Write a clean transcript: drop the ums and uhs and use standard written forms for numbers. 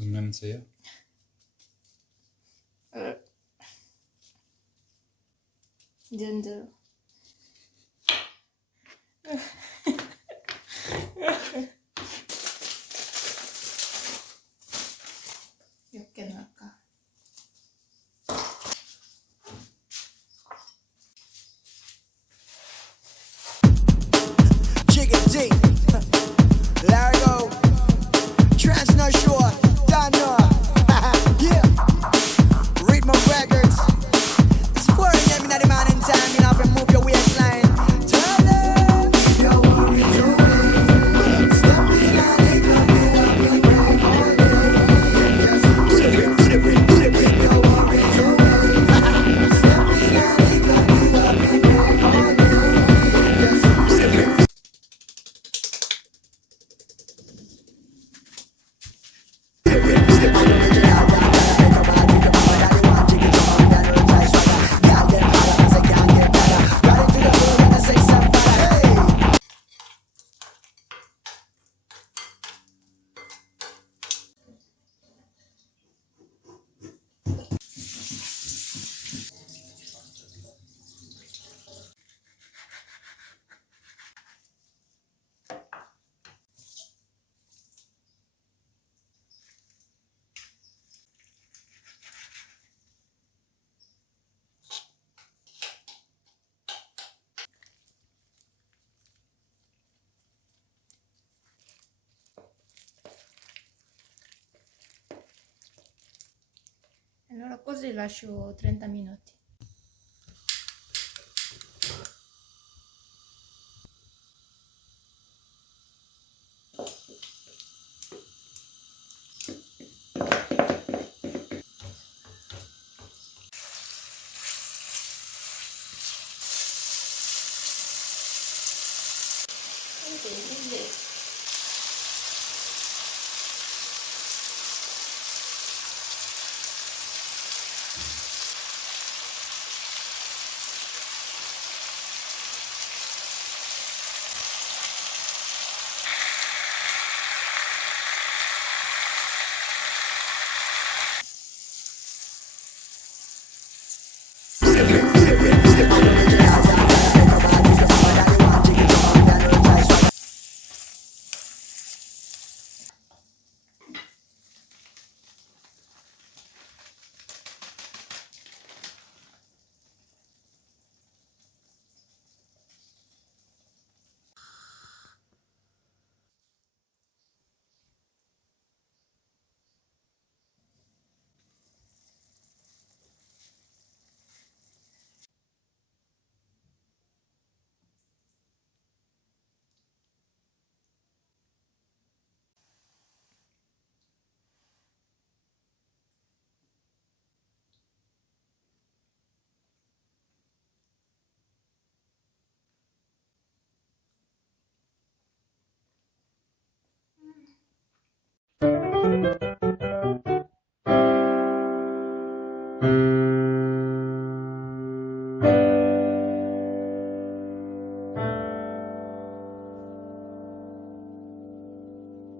Zrozumiałem co ja? Gender. 몇 개 넣을까? Chicken D, Largo, Transno Shore, Dano, yeah, Rhythm Records. It's 4 a.m. in the morning time, you have to move your waistline. Turn up your worries away. Step behind it, come you up all day. Just do the break, do the break, do the break. Your worries away. Step behind it, come you up all day. Just do the break. Allora così lascio 30 minuti. Quindi